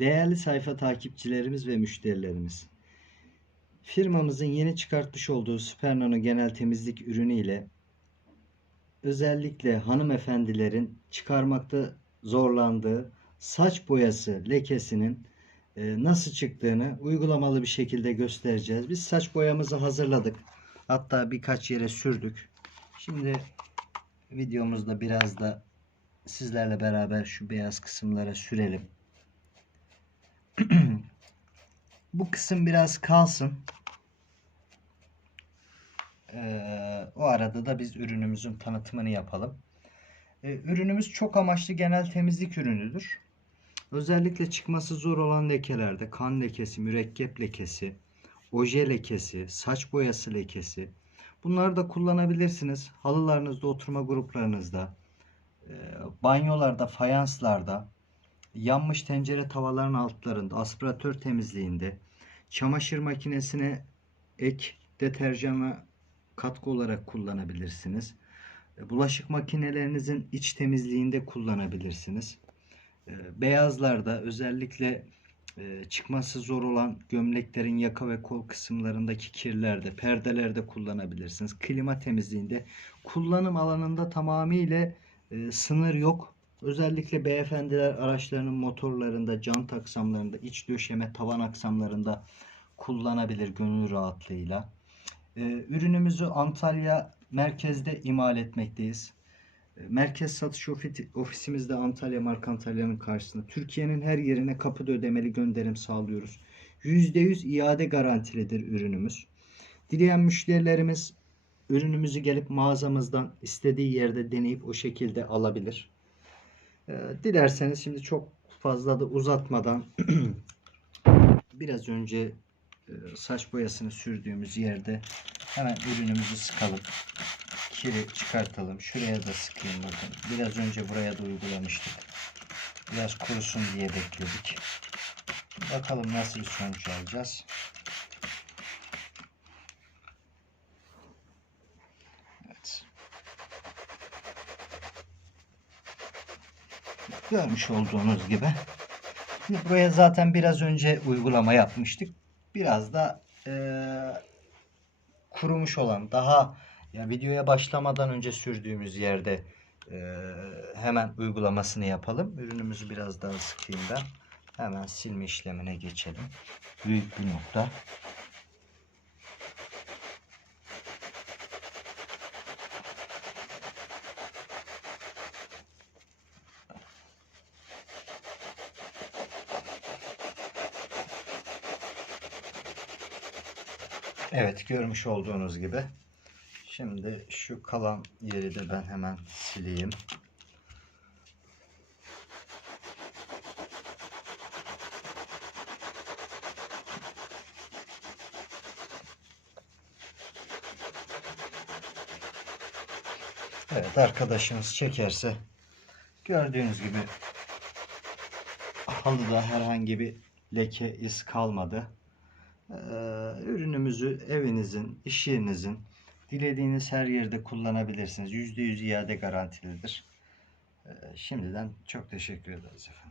Değerli sayfa takipçilerimiz ve müşterilerimiz. Firmamızın yeni çıkartmış olduğu Super Nano genel temizlik ürünü ile özellikle hanımefendilerin çıkarmakta zorlandığı saç boyası lekesinin e, nasıl çıktığını uygulamalı bir şekilde göstereceğiz. Biz saç boyamızı hazırladık. Hatta birkaç yere sürdük. Şimdi videomuzda biraz da sizlerle beraber şu beyaz kısımlara sürelim. Bu kısım biraz kalsın. Ee, o arada da biz ürünümüzün tanıtımını yapalım. Ee, ürünümüz çok amaçlı genel temizlik ürünüdür. Özellikle çıkması zor olan lekelerde kan lekesi, mürekkep lekesi, oje lekesi, saç boyası lekesi. Bunları da kullanabilirsiniz. Halılarınızda, oturma gruplarınızda, e, banyolarda, fayanslarda, yanmış tencere tavalarının altlarında, aspiratör temizliğinde, çamaşır makinesine ek deterjana katkı olarak kullanabilirsiniz. E, Bulaşık makinelerinizin iç temizliğinde kullanabilirsiniz. E, Beyazlarda özellikle e, çıkması zor olan gömleklerin yaka ve kol kısımlarındaki kirlerde, perdelerde kullanabilirsiniz. Klima temizliğinde kullanım alanında tamamıyla sınır yok. Özellikle beyefendiler araçlarının motorlarında, jant aksamlarında, iç döşeme, tavan aksamlarında kullanabilir gönül rahatlığıyla. E, ürünümüzü Antalya merkezde imal etmekteyiz. E, Merkez satış ofi- ofisimiz de Antalya Mark Antalya'nın karşısında. Türkiye'nin her yerine kapıda ödemeli gönderim sağlıyoruz. %100 iade garantilidir ürünümüz. Dileyen müşterilerimiz ürünümüzü gelip mağazamızdan istediği yerde deneyip o şekilde alabilir. E, Dilerseniz şimdi çok fazla da uzatmadan biraz önce e, saç boyasını sürdüğümüz yerde hemen ürünümüzü sıkalım. Kiri çıkartalım. Şuraya da sıkayım bakın. Biraz önce buraya da uygulamıştık. Biraz kurusun diye bekledik. Bakalım nasıl sonuç alacağız. Görmüş olduğunuz gibi. Buraya zaten biraz önce uygulama yapmıştık. Biraz da eee, kurumuş olan daha ya videoya başlamadan önce sürdüğümüz yerde eee, hemen uygulamasını yapalım. Ürünümüzü biraz daha sıkayım ben. Hemen silme işlemine geçelim. Büyük bir nokta. Evet görmüş olduğunuz gibi. Şimdi şu kalan yeri de ben hemen sileyim. Evet arkadaşınız çekerse gördüğünüz gibi halıda herhangi bir leke iz kalmadı. Ee, ürünümüzü evinizin, iş yerinizin dilediğiniz her yerde kullanabilirsiniz. %100 iade garantilidir. Ee, şimdiden çok teşekkür ederiz efendim.